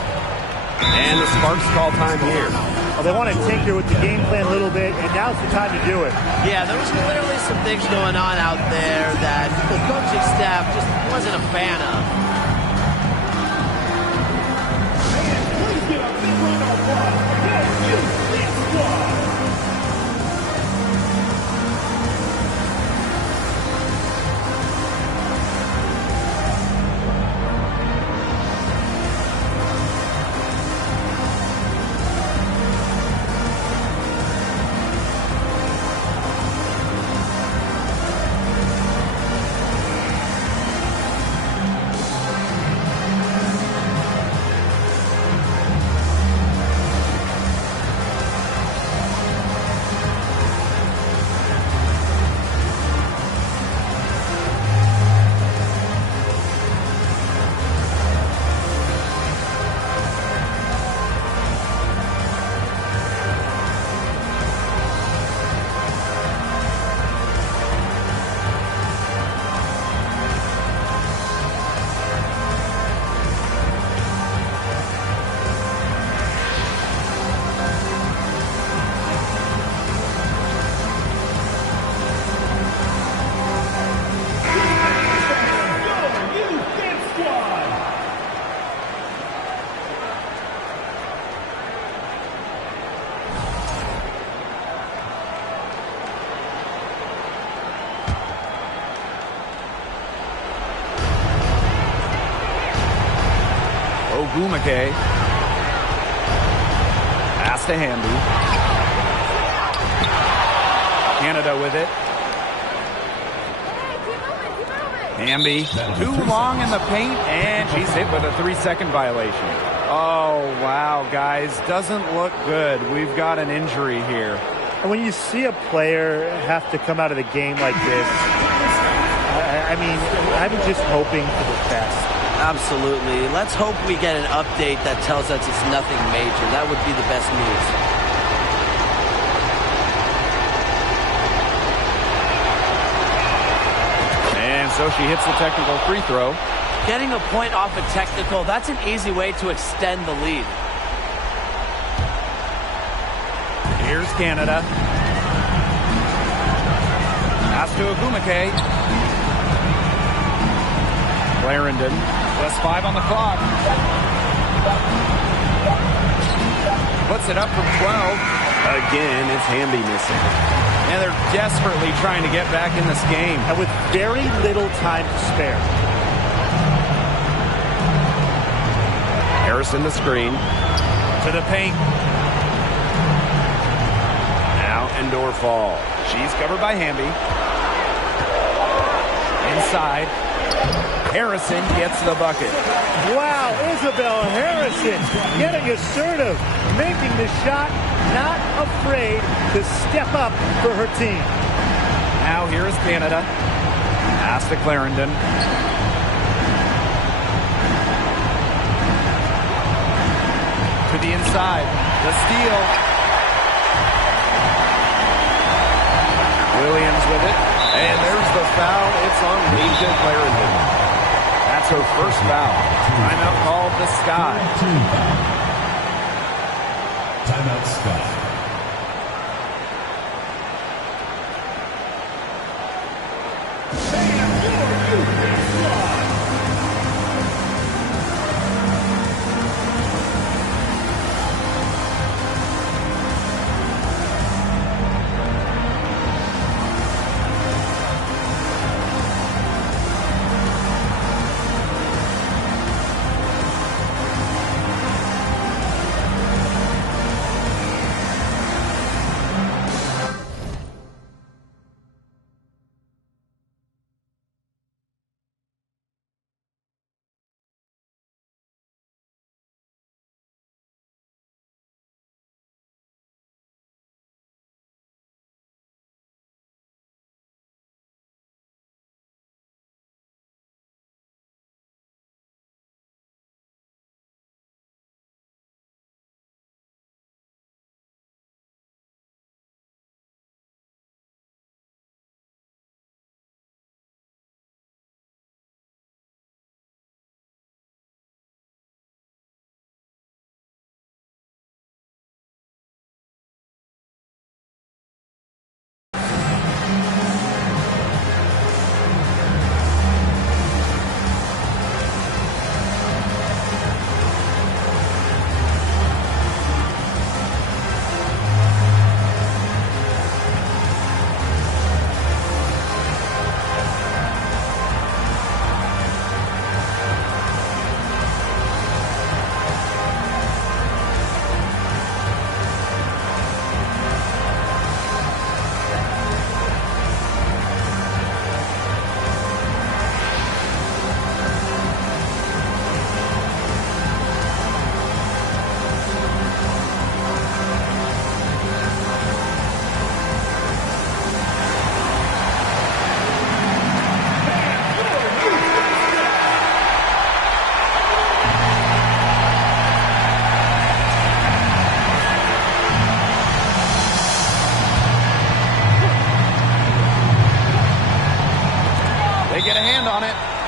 And the Sparks call time here. Well, they want to tinker with the game plan a little bit, and now's the time to do it. Yeah, there was clearly some things going on out there that the coaching staff just wasn't a fan of. Ogumake. Pass to Hamby. Canada with it. Hamby, too long in the paint, and she's hit with a 3-second violation. Oh, wow, guys, doesn't look good. We've got an injury here. And when you see a player have to come out of the game like this, I mean, I'm just hoping for the best. Absolutely. Let's hope we get an update that tells us it's nothing major. That would be the best news. And so she hits the technical free throw. Getting a point off a technical, that's an easy way to extend the lead. Here's Canada. Pass to Ogumake. Clarendon. Just 5 on the clock. Puts it up from 12. Again, it's Hamby missing. And they're desperately trying to get back in this game. And with very little time to spare. Harrison the screen. To the paint. Now Endor fall. She's covered by Hamby. Inside. Harrison gets the bucket. Wow, Isabel Harrison getting assertive, making the shot, not afraid to step up for her team. Now here is Canada. Pass to Clarendon. To the inside. The steal. Williams with it. And there's the foul. It's on Leisha Clarendon. That's her first foul. Timeout called the Sky. Timeout Sky.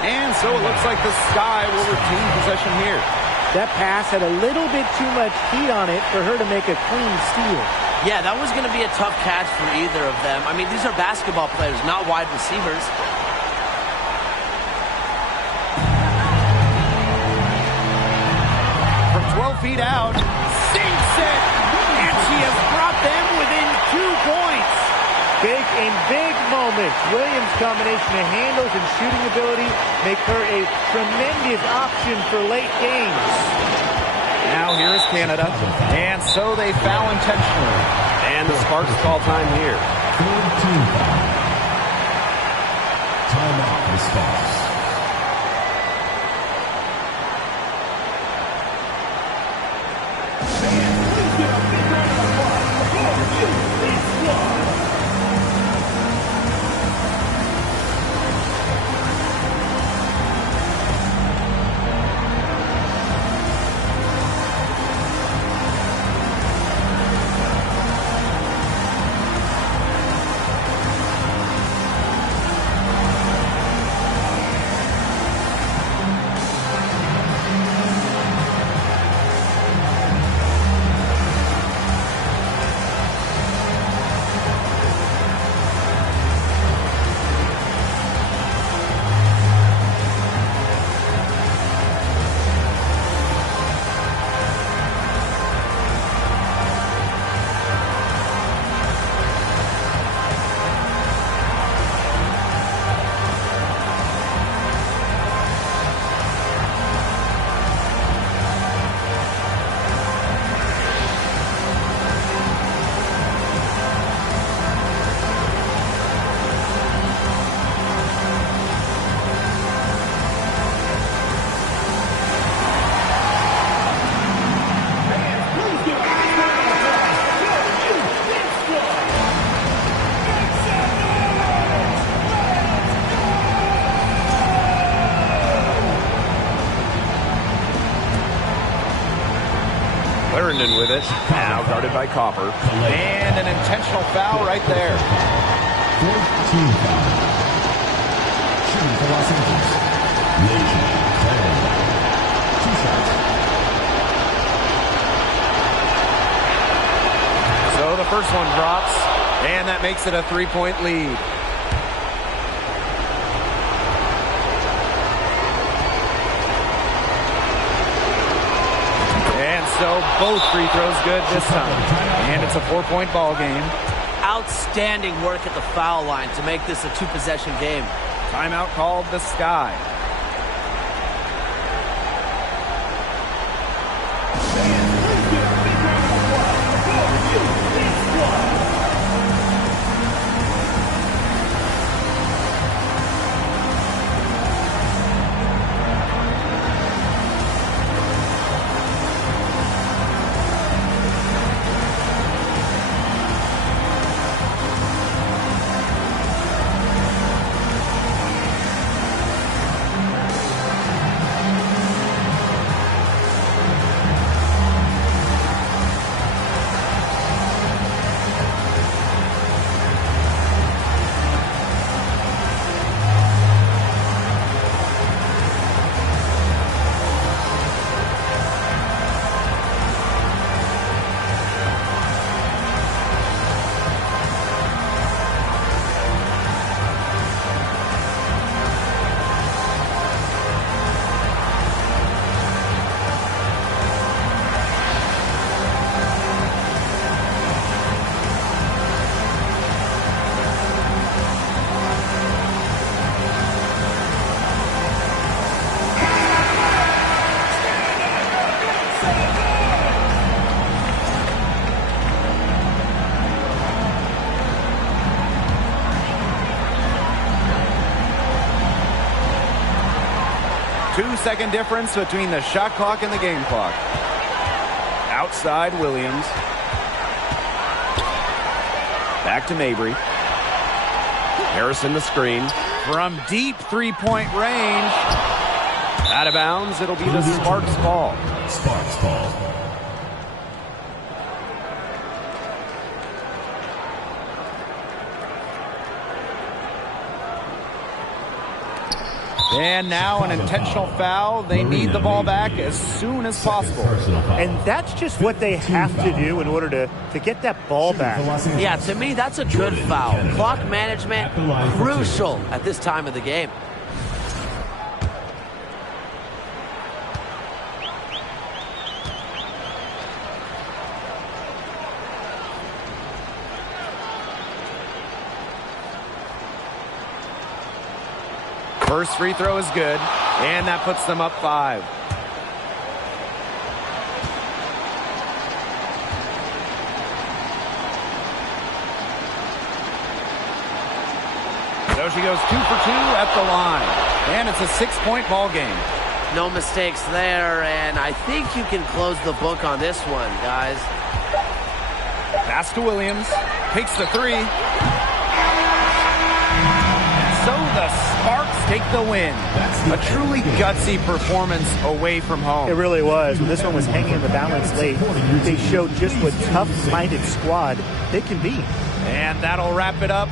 And so it looks like the Sky will retain possession here. That pass had a little bit too much heat on it for her to make a clean steal. Yeah, that was going to be a tough catch for either of them. I mean, these are basketball players, not wide receivers. From 12 feet out, sinks it, and she has brought them within 2 points. Big in big moments. Williams. Williams' combination of handles and shooting ability make her a tremendous option for late games. Now here is Canada, and so they foul intentionally. And the Sparks call time here. Timeout for the Sparks. Clarendon with it. Now guarded by Copper. And an intentional foul right there. 14 foul. Shooting for Los Angeles. Legion Clarendon. 2 shots. So the first one drops, and that makes it a 3-point lead. So both free throws good this time. And it's a 4-point ball game. Outstanding work at the foul line to make this a 2-possession game. Timeout called the Sky. Two-second difference between the shot clock and the game clock. Outside Williams. Back to Mabry. Harrison the screen. From deep three-point range. Out of bounds. It'll be the Sparks ball. Sparks ball. And now an intentional foul. They need the ball back as soon as possible. And that's just what they have to do in order to get that ball back. Yeah, to me, that's a good foul. Clock management, crucial at this time of the game. First free throw is good, and that puts them up 5. So she goes 2 for 2 at the line. And it's a 6-point ball game. No mistakes there, and I think you can close the book on this one, guys. Pass to Williams. Takes the 3. And so the Sparks take the win. A truly gutsy performance away from home. It really was. When this one was hanging in the balance late, they showed just what tough-minded squad they can be. And that'll wrap it up